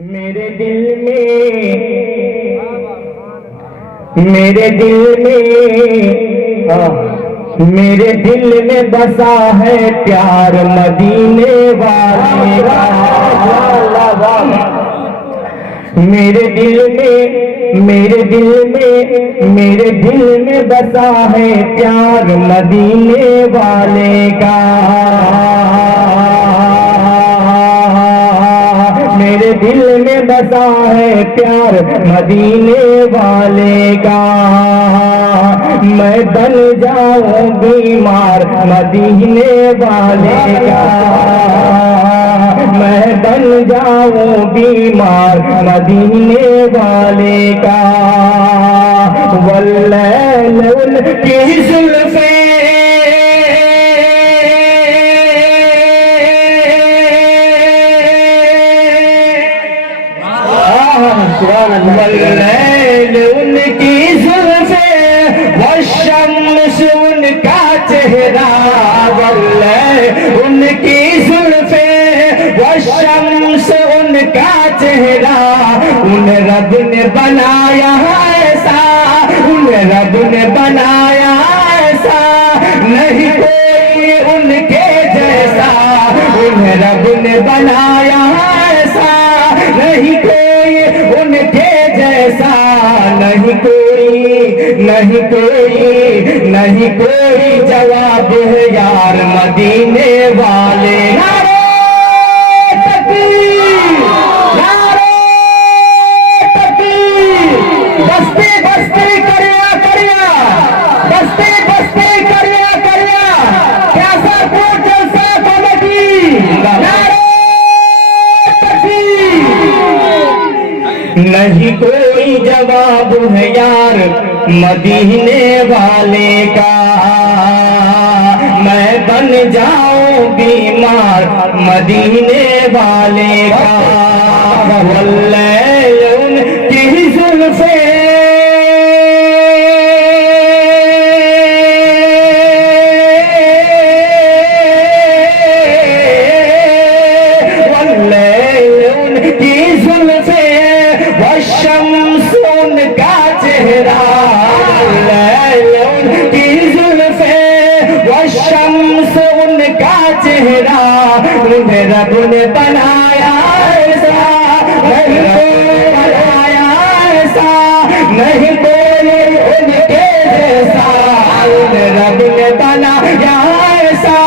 मेरे दिल में मेरे दिल में बसा है प्यार मदीने वाले का। मेरे दिल में बसा है प्यार मदीने वाले का। मेरे दिल में बसा है प्यार मदीने वाले का। मैं बन जाऊं बीमार मदीने वाले का। मैं बन जाऊं बीमार मदीने वाले का। वल्लैल उनकी जुल्फे वल्लैल उनकी जुल्फे वशम्स उनका चेहरा। वल्लैल उनकी जुल्फे वशम्स उनका चेहरा। उन रब ने बनाया ऐसा, उन रब ने बनाया ऐसा, नहीं कोई उनके जैसा। उन रब ने बनाया ऐसा, नहीं कोई उनके जैसा। नहीं कोई जवाब है यार मदीने वाले। नारे तकबीर, नारे तकबीर। बस्ती बस्ती करिया करिया, बस्ती बस्ती करिया करिया। कैसा जलसा कॉमेडी। नारे तकबीर। नहीं कोई जवाब है यार मदीने वाले का। मैं बन जाऊं बीमार मदीने वाले का। वल्लैल उनकी जुल्फे वल्लैल उनकी जुल्फे वशम्स उनका चेहरा। वशम्स उनका चेहरा। उन्हें रब ने बनाया ऐसा, नहीं कोई बनाया ऐसा, नहीं कोई उनके जैसा। उन्हें रब ने बनाया ऐसा,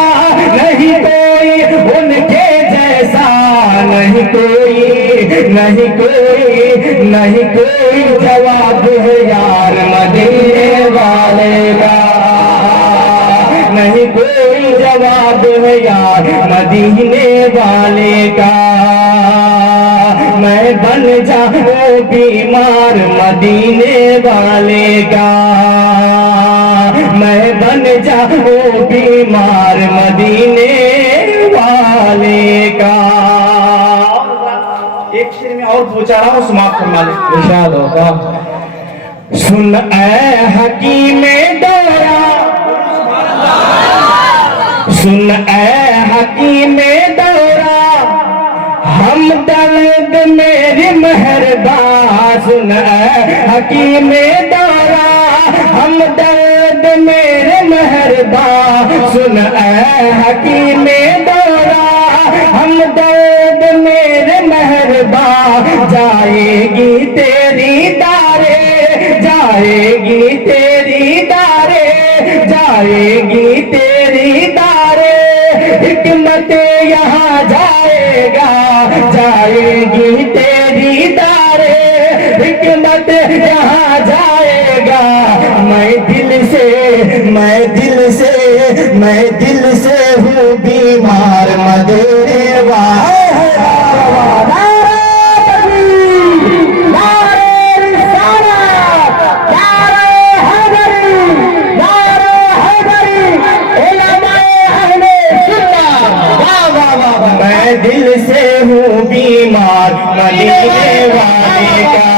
नहीं कोई उनके जैसा। नहीं कोई जवाब है यार मदीने वाले का। नहीं कोई जवाब है यार मदीने वाले का। मैं बन जाऊं बीमार मदीने वाले का। मैं बन जाऊं बीमार मदीने वाले का। एक शेर में और पूछा रहा हूँ, समाप्त करवा ले इंशाअल्लाह। सुन ऐ हकीमे दौरा, सुन ऐ हकीमे दौरा, हम दर्द मेरी मेहरबान। सुन ऐ हकीमे दौरा, हम दर्द मेरे मेहरबान। सुन ऐ हकीमे दौरा, हम दर्द मेरे मेहरबान। जाएगी तेरी दारे, जाएगी तेरी दारे, जाएगी तेरी दारे। हिकमत यहाँ जाएगा, जाएगी तेरी दारे। हिकमत यहाँ जाएगा। मैं दिल से हूँ बीमार मदीने वाले। मैं दिल से हूँ बीमार मदीने वाले का।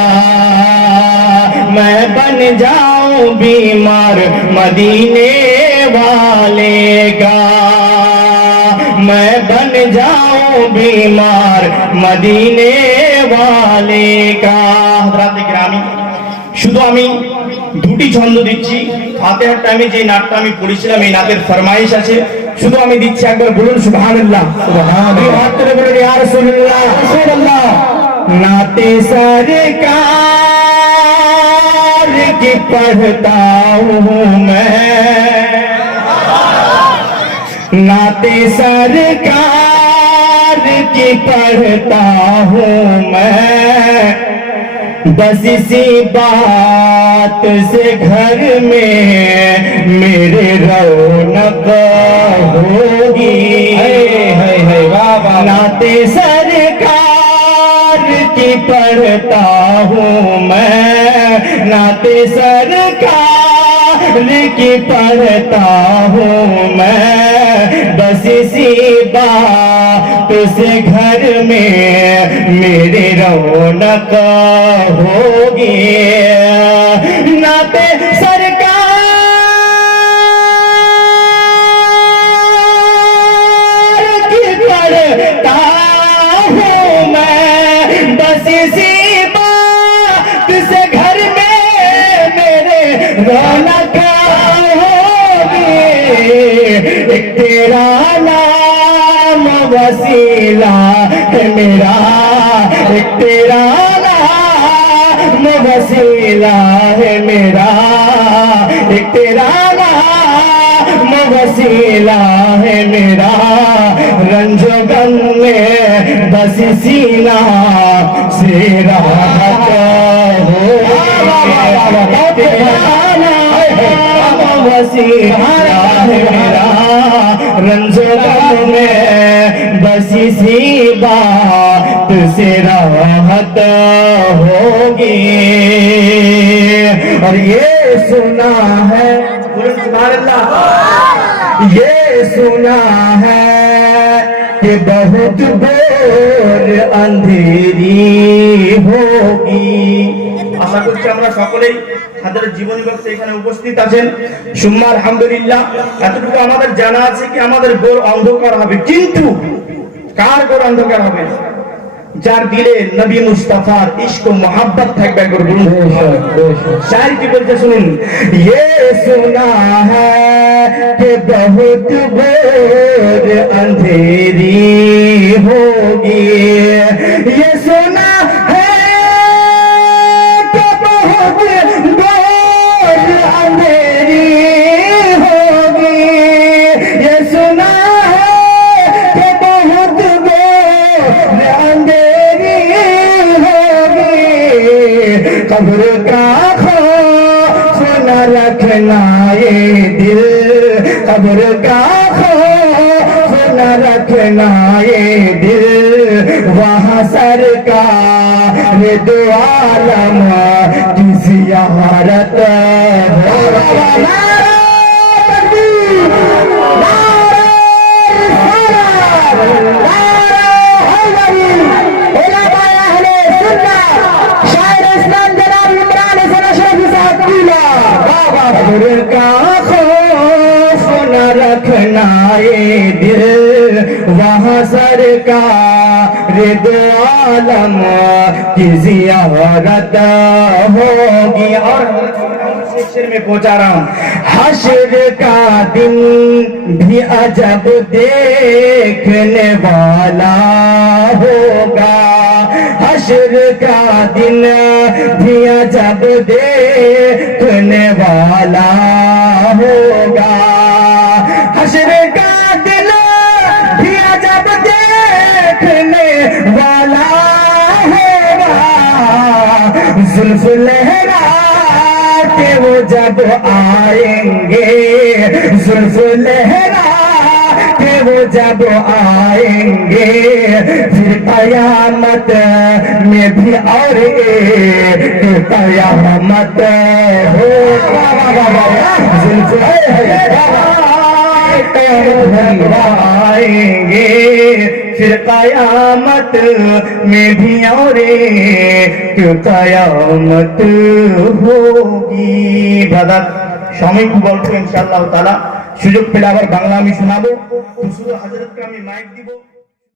मैं बन जाऊं बीमार मदीने वाले का। मैं बन जाऊं बीमार मदीने वाले का। हजरात ग्रामी, শুধু আমি দুটি ছন্দ দিচ্ছি। ফাতিহার টাইমে যে নাটটা আমি পড়েছিলাম এই নাতের ফরমাইশ আছে, শুধু আমি দিচ্ছি, একবার বলুন সুবহানাল্লাহ। সুবহানাল্লাহ, হাত তুলে বলুন ইয়া রাসূলুল্লাহ রাসূলুল্লাহ। नाते सरकार की पढ़ता हूँ मैं, नाते सरकार की पढ़ता हूँ मैं, बस इसी बात से घर में मेरे रौनक होगी। नाते सरकार की पढ़ता हूँ मैं, नाते सरकार की पढ़ता हूँ मैं, बस इसी बात से घर में मेरे रौनक होगी। नाते सरकार की पढ़ता हूँ मैं, बस इसी बात से घर में मेरे रौनक होगी। एक तेरा नाम वसीला है मेरा, एक तेरा नाम वसीला है मेरा, एक तेरा नाम वसीला है मेरा, रंजो गम में बस सीना से राहत हो। तेरा नाम वसीला है मेरा, रंजो गम में बस इसी बात से राहत होगी। और ये सुना है, सुभानअल्लाह, ये सुना है कि बहुत घोर अंधेरी होगी। আশা করছি আমরা সকলেই হাজার জীবনী বক্তা এখানে উপস্থিত আছেন, সুম্মা আলহামদুলিল্লাহ। এতটুকু আমাদের জানা আছে কি আমাদের ঘোর অন্ধকার হবে, কিন্তু কার ঘোর অন্ধকার হবে? যার দিলে নবী মুস্তাফার ইশক ও মোহাব্বত থাকবে। একবার বলুন শায়র কি বলতে শুনুন, ये सुना है कि बहुत घोर अंधेरी होगी, ये सुना है कि बहुत घोर अंधेरी होगी, ये सुना है कि बहुत घोर अंधेरी होगी। कब्र का खौफ न रखना ये दिल, कब्र का खौफ न रखना ये दिल, वहाँ सरकार दो आलम की ज़ियारत होगी। कब्र का खौफ न रखना ये दिल, वहाँ सरकार दो आलम की ज़ियारत होगी। और शेर में पहुंचा रहा हूँ, हश्र का दिन भी अजब देखने वाला होगा, हश्र का दिन भी अजब देखने वाला होगा, हश्र का दिन भी अजब देखने वाला होगा। जुल्फ लहरा के वो जब आएंगे, जुल्फ लहरा के वो जब आएंगे, फिर कयामत में भी और एक कयामत होगा। जुल्फ आएंगे, फिर कयामत में भी और एक कयामत होगी। ब्রাদার, সময় খুব অল্প, ইনশাআল্লাহ তাআলা সুযোগ পেলে আবার বাংলা আমি শোনাবো। হুজুর হযরতকে আমি মাইক দিব।